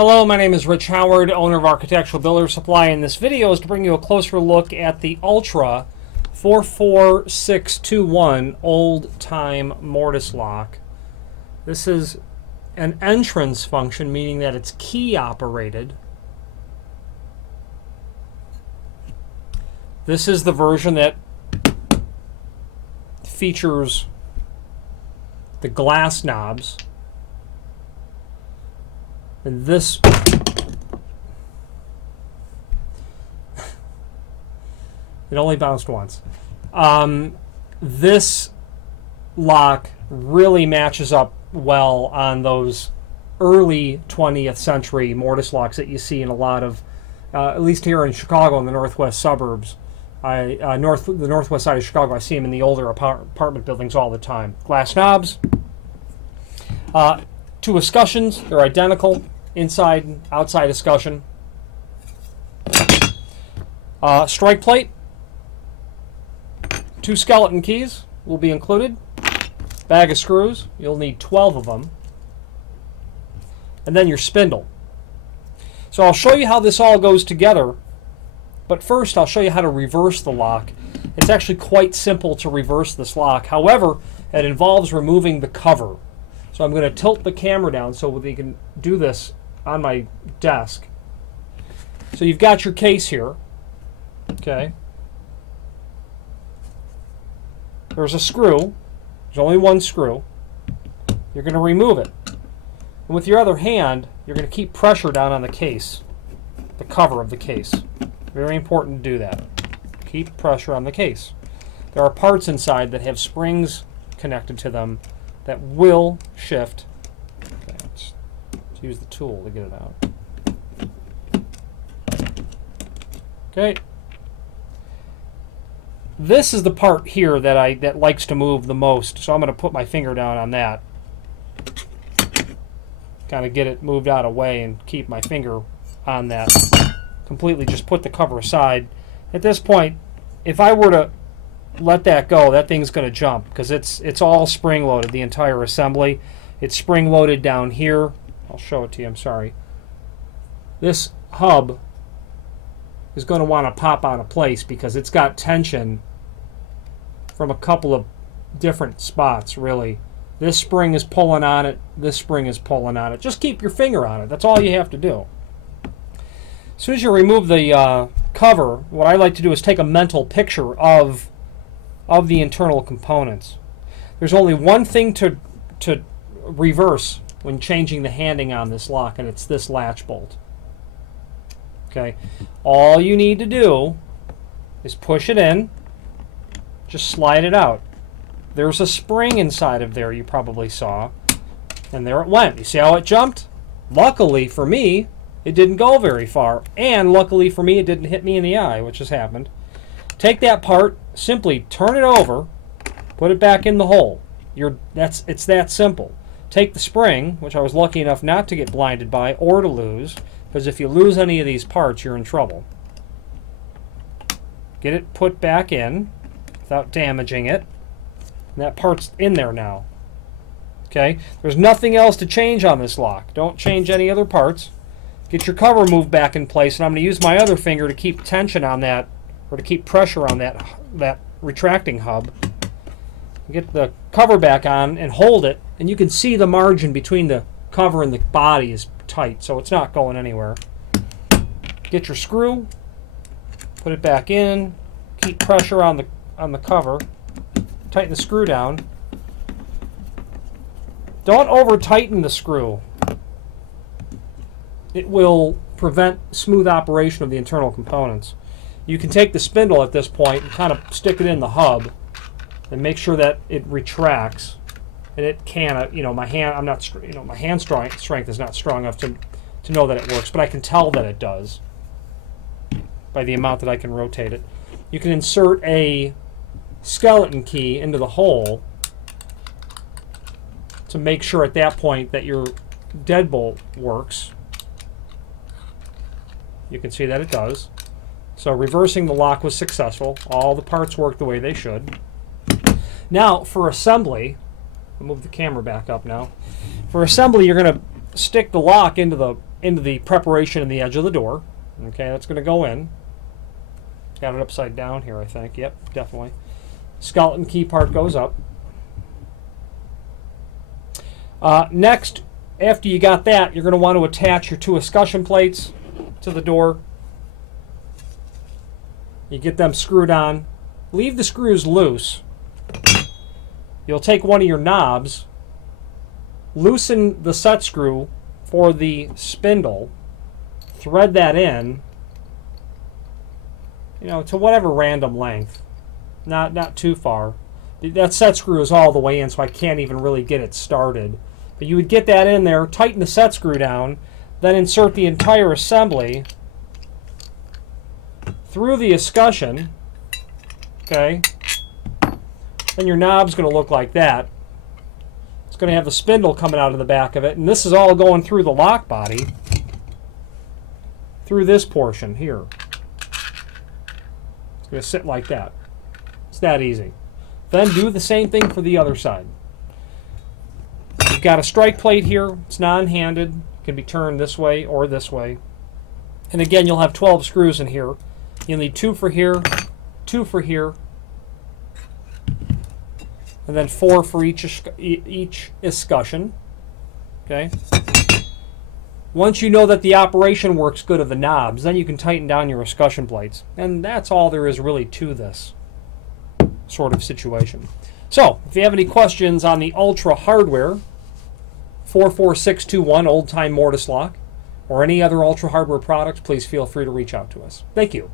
Hello, my name is Rich Howard, owner of Architectural Builder Supply, and this video is to bring you a closer look at the Ultra 44621 Old Time Mortise Lock. This is an entrance function, meaning that it's key operated. This is the version that features the glass knobs. And this it only bounced once. This lock really matches up well on those early 20th century mortise locks that you see in a lot of, at least here in Chicago in the northwest suburbs. The northwest side of Chicago, I see them in the older apartment buildings all the time. Glass knobs. Two escutcheons, they're identical, inside and outside escutcheon. Strike plate. 2 skeleton keys will be included. Bag of screws, you'll need 12 of them. And then your spindle. So I'll show you how this all goes together, but first I'll show you how to reverse the lock. It's actually quite simple to reverse this lock. However, it involves removing the cover. So I'm going to tilt the camera down so we can do this on my desk. So you've got your case here. Okay. There's a screw. There's only one screw. You're going to remove it. And with your other hand, you're going to keep pressure down on the case, the cover of the case. Very important to do that. Keep pressure on the case. There are parts inside that have springs connected to them that will shift. Okay, let's use the tool to get it out. Okay. This is the part here that likes to move the most, so I'm going to put my finger down on that. Kind of get it moved out of the way and keep my finger on that. Completely just put the cover aside. At this point, if I were to let that go, that thing's going to jump because it's all spring loaded, the entire assembly. It's spring loaded down here. I'll show it to you, I'm sorry. This hub is going to want to pop out of place because it's got tension from a couple of different spots, really. This spring is pulling on it, this spring is pulling on it. Just keep your finger on it. That's all you have to do. As soon as you remove the cover, what I like to do is take a mental picture of the internal components. There's only one thing to reverse when changing the handing on this lock, and it's this latch bolt. Okay, all you need to do is push it in, just slide it out. There's a spring inside of there you probably saw, and there it went. You see how it jumped? Luckily for me, it didn't go very far, and luckily for me, it didn't hit me in the eye, which has happened. Take that part, simply turn it over, put it back in the hole. It's that simple. Take the spring, which I was lucky enough not to get blinded by or to lose, because if you lose any of these parts, you're in trouble. Get it put back in without damaging it. And that part's in there now. Okay? There's nothing else to change on this lock. Don't change any other parts. Get your cover moved back in place, and I'm going to use my other finger to keep tension on that, or to keep pressure on that retracting hub. Get the cover back on and hold it, and you can see the margin between the cover and the body is tight, so it's not going anywhere. Get your screw, put it back in, keep pressure on the cover, tighten the screw down. Don't over tighten the screw. It will prevent smooth operation of the internal components. You can take the spindle at this point and kind of stick it in the hub and make sure that it retracts. And it can, my hand strength is not strong enough to know that it works, but I can tell that it does by the amount that I can rotate it. You can insert a skeleton key into the hole to make sure at that point that your deadbolt works. You can see that it does. So reversing the lock was successful. All the parts work the way they should. Now for assembly, I'll move the camera back up now. For assembly, you're going to stick the lock into the into the preparation in the edge of the door. Okay, that's going to go in. Got it upside down here, I think. Yep, definitely. Skeleton key part goes up. Next, after you got that, you're going to want to attach your 2 escutcheon plates to the door. You get them screwed on. Leave the screws loose. You'll take one of your knobs, loosen the set screw for the spindle, thread that in, to whatever random length, not too far. That set screw is all the way in, so I can't even really get it started. But you would get that in there, tighten the set screw down, then insert the entire assembly through the escutcheon. Okay. Then your knob's going to look like that. It's going to have the spindle coming out of the back of it, and this is all going through the lock body, through this portion here. It's going to sit like that. It's that easy. Then do the same thing for the other side. You've got a strike plate here. It's non-handed. It can be turned this way or this way. And again, you'll have 12 screws in here. You'll need 2 for here, 2 for here, and then 4 for each escutcheon. Okay. Once you know that the operation works good of the knobs, then you can tighten down your escutcheon plates. And that's all there is really to this sort of situation. So, if you have any questions on the Ultra hardware, 44621 Old Time Mortise Lock, or any other Ultra hardware products, please feel free to reach out to us. Thank you.